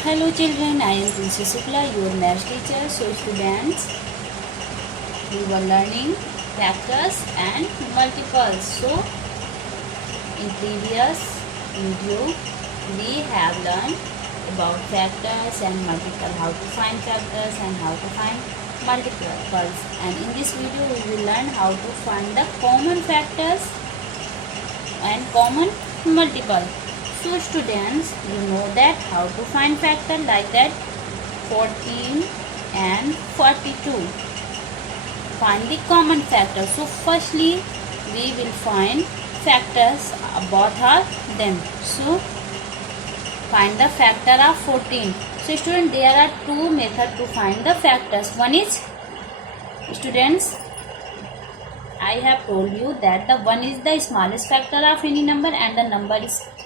Hello children, I am Princess Shukla, your maths teacher. So students, we were learning factors and multiples. So in previous video, we have learned about factors and multiple, how to find factors and how to find multiples. And in this video, we will learn how to find the common factors and common multiple. So students, you know that how to find factor like that 14 and 42. Find the common factor. So firstly we will find factors, both are them. So find the factor of 14. So students, there are two methods to find the factors. One is, students, I have told you that the 1 is the smallest factor of any number and the number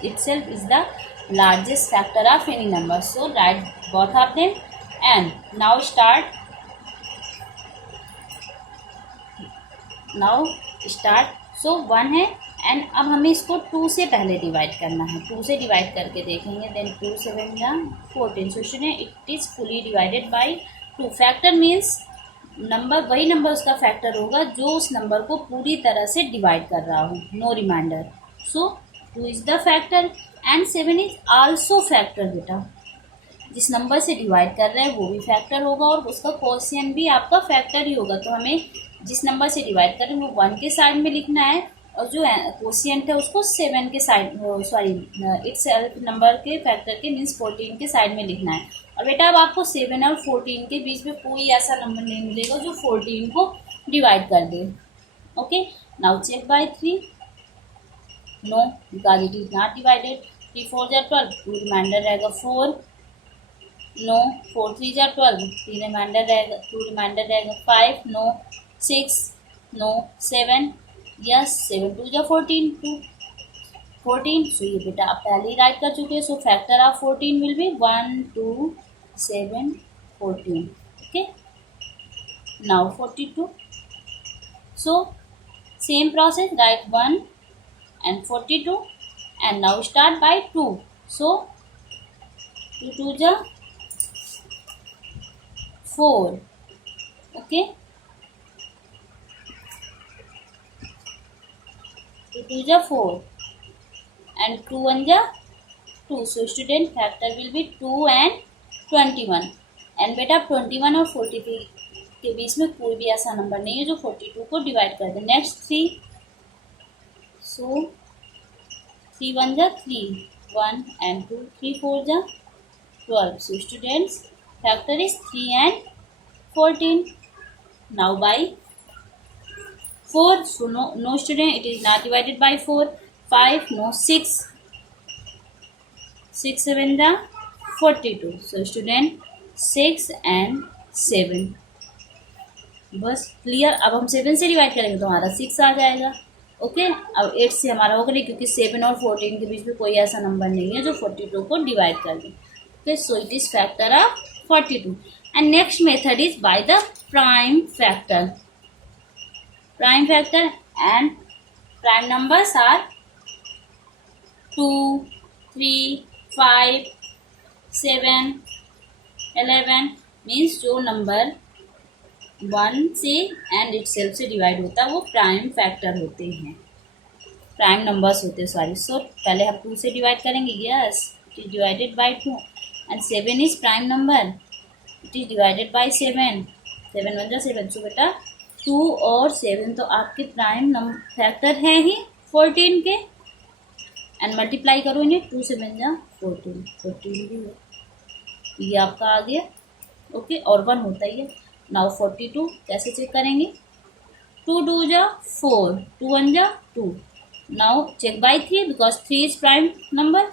itself is the largest factor of any number. So write both of them and now start. So 1 है and अब हमें इसको 2 से पहले divide करना है. 2 से divide करके देखेंगे. देन 2 7 जा 14. So student, it is fully divided by 2. Factor means number, वही नंबर उसका फैक्टर होगा जो उस नंबर को पूरी तरह से डिवाइड कर रहा हो. No remainder. So 2 is the factor and 7 is also factor. बेटा, जिस नंबर से डिवाइड कर रहे हैं वो भी फैक्टर होगा और उसका कोशिएंट भी आपका फैक्टर ही होगा. तो हमें जिस नंबर से डिवाइड कर रहे हैं वो 1 के साइड में लिखना है और जो कोशिएंट है उसको 7 के साइड, इटसेल्फ नंबर के फैक्टर के मीन्स 14 के साइड में लिखना है. और बेटा, अब आपको 7 और 14 के बीच में कोई ऐसा नंबर नहीं मिलेगा जो 14 को डिवाइड कर दे. Okay, now check by 3. No, because it is not divided. 3 4 जा 12, 2 रिमाइंडर रहेगा 4. नो, 4 3 जा 12, 3 रिमाइंडर रहेगा, 2 रिमाइंडर रहेगा 5. नो, 6. नो, 7. यस, 7 2 जा 14, 2 14. सो ये बेटा आप पहले ही राइट कर चुके हैं. So factor of 14 will be 1 2 7 14. Okay, now 42. So same process, right 1 and 42 and now start by 2. So 2 2 ja 4. Okay, 2 2 ja 4 and 2 1 ja 2. So student, factor will be 2 and 21. and बेटा 21 और 43 के बीच में कोई भी ऐसा नंबर नहीं है जो 42 को डिवाइड कर दे. नेक्स्ट 3. सो 3 1 जा 3, 1 and 2, 3 4 जा 12. So students, factor is 3 and 14. Now by 4. So no student, it is not divided by 4. 5, no 6. 6 7 जा 42. So student, 6 and 7. बस क्लियर. अब हम 7 से डिवाइड करेंगे तो हमारा 6 आ जाएगा. ओके, अब 8 से हमारा होगा नहीं क्योंकि 7 और 14 के बीच में कोई ऐसा नंबर नहीं है जो 42 को डिवाइड कर दे. Okay, so it is factor of 42. And next method is by the prime factor. Prime factor and prime numbers are 2 3 5 7 11. Means जो नंबर 1 से एंड इटसेल्फ से डिवाइड होता है वो प्राइम फैक्टर होते हैं, प्राइम नंबर्स होते हैं. सॉरी. सो पहले हम 2 से डिवाइड करेंगे. Yes, it is divided by 2 and 7 is prime number. It is divided by 7. 7 1 जा 7. सो बेटा 2 और 7 तो आपके प्राइम नंबर फैक्टर हैं ही 14 के. एंड मल्टीप्लाई करो इन्हें. 2 7 जा 14, 14 भी है. ये आपका आ गया. ओके, और 1 होता ही है. नाउ 42 कैसे चेक करेंगे. 2 2 जा 4, 2 1 जा 2. Now check by 3 because 3 is prime number.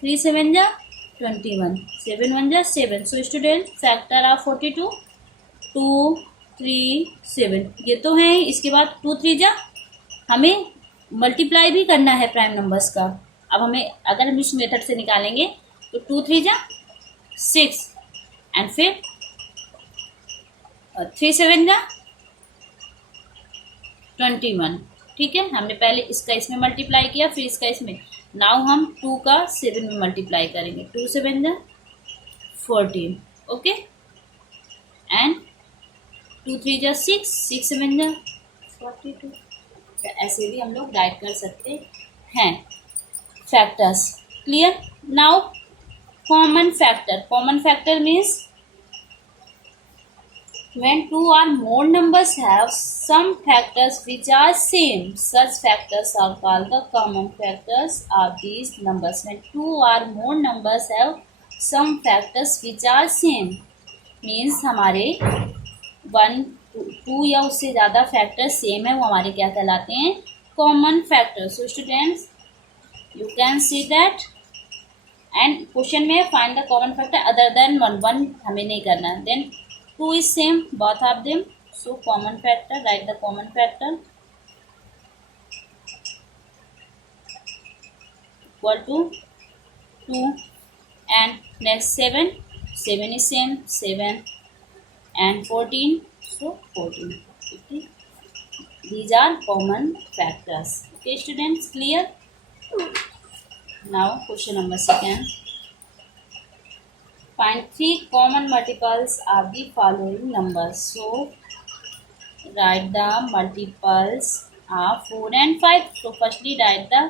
3 7 जा 21, 7 1 जा 7. So student, factor of 42 2 3 7. ये तो है. इसके बाद 2 3 जा हमें मल्टीप्लाई भी करना है प्राइम नंबर्स का. अब हमें अगर हम इस मेथड से निकालेंगे तो 2 3 जा 6 एंड फिर 3 7 जा 21. ठीक है, हमने पहले इसका इसमें मल्टीप्लाई किया फिर इसका इसमें. नाउ हम 2 का 7 में मल्टीप्लाई करेंगे. 2 7 जा 14. Okay, and 2 3 जा 6, 6 7 जा 42. ऐसे भी हम लोग राइट कर सकते हैं factors. Clear. Now common factor. Common factor means when two or more numbers have some factors which are same, such factors are called the common factors of these numbers. When two or more numbers have some factors which are same means हमारे 1 2 या उससे ज़्यादा factor same है, वो हमारे क्या कहलाते हैं? Common factor. So students you can see that. And question में find the common factor other than 1. 1 हमें नहीं करना. Then 2 is same, both of them. So common factor, write the common factor equal to 2. And next 7. 7 is same, 7 and 14. So 14. Okay. These are common factors. Okay students, clear? Now question number 2. Find 3 common multiples of the following numbers. So write the multiples of 4 and 5. So firstly write the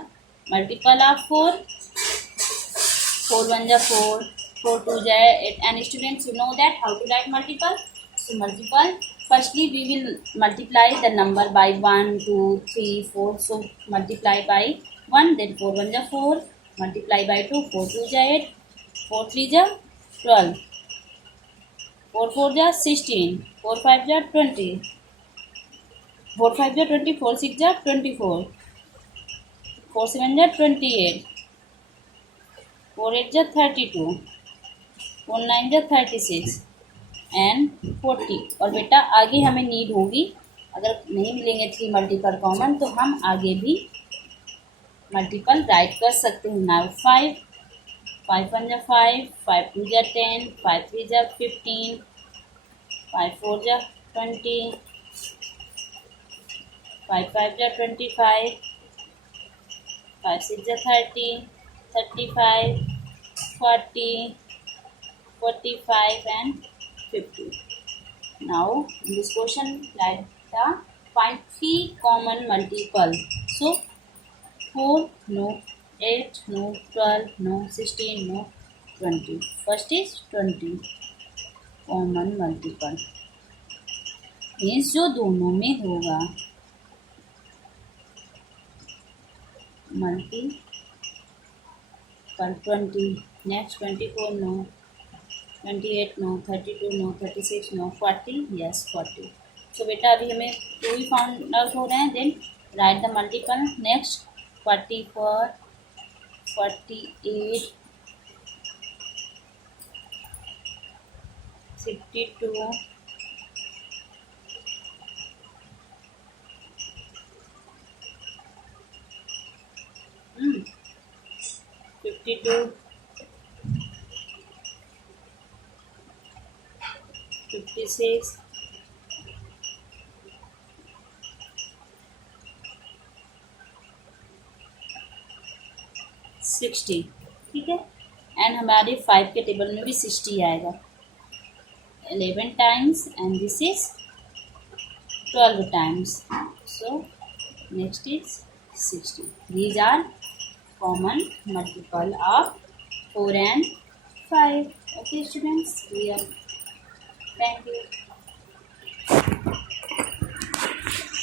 multiple of 4. 4 1 ja 4, 4 2 ja 8. And students, you know that how to write multiple. So multiple, firstly we will multiply the number by 1 2 3 4. So multiply by 1, then 4 1 ja 4, multiply by 2, 4 2 ja 8, 4 3 ja 12, 4 4 जा 16, 4 5 जा 20, 4 5 जा 20, 4 6 जा 24, 4 7 जा 28, 4 8 जा 32, 4 9 जा 36 and 40. और बेटा आगे हमें नीड होगी, अगर नहीं मिलेंगे 3 मल्टीपल कॉमन तो हम आगे भी मल्टीपल राइट कर सकते हैं. नाउ 5 5 1 जा 5, 5 2 जा 10, 5 3 जा 15, 5 4 जा 20, 5 5 जा 25, 5 6 जा 30, 35, 40, 45 and 50. Now in this question write the find 3 common multiple. So 4 no, 8 no, 12 no, 16 no, 20. First is 20 common multiple means जो दोनों में होगा. Multiple 20. Next 24 no, 28 no, 32 no, 36 no, 40 yes 40. So बेटा अभी हमें 2 ही फाउंड आउट हो रहे हैं. Then write the multiple. Next 44, 48, 52, 52, 56, 60. ठीक है. एंड हमारे 5 के टेबल में भी 60 आएगा. 11 times and this is 12 times. So next is 60. These are common multiple of 4 and 5. Okay students, clear. Thank you.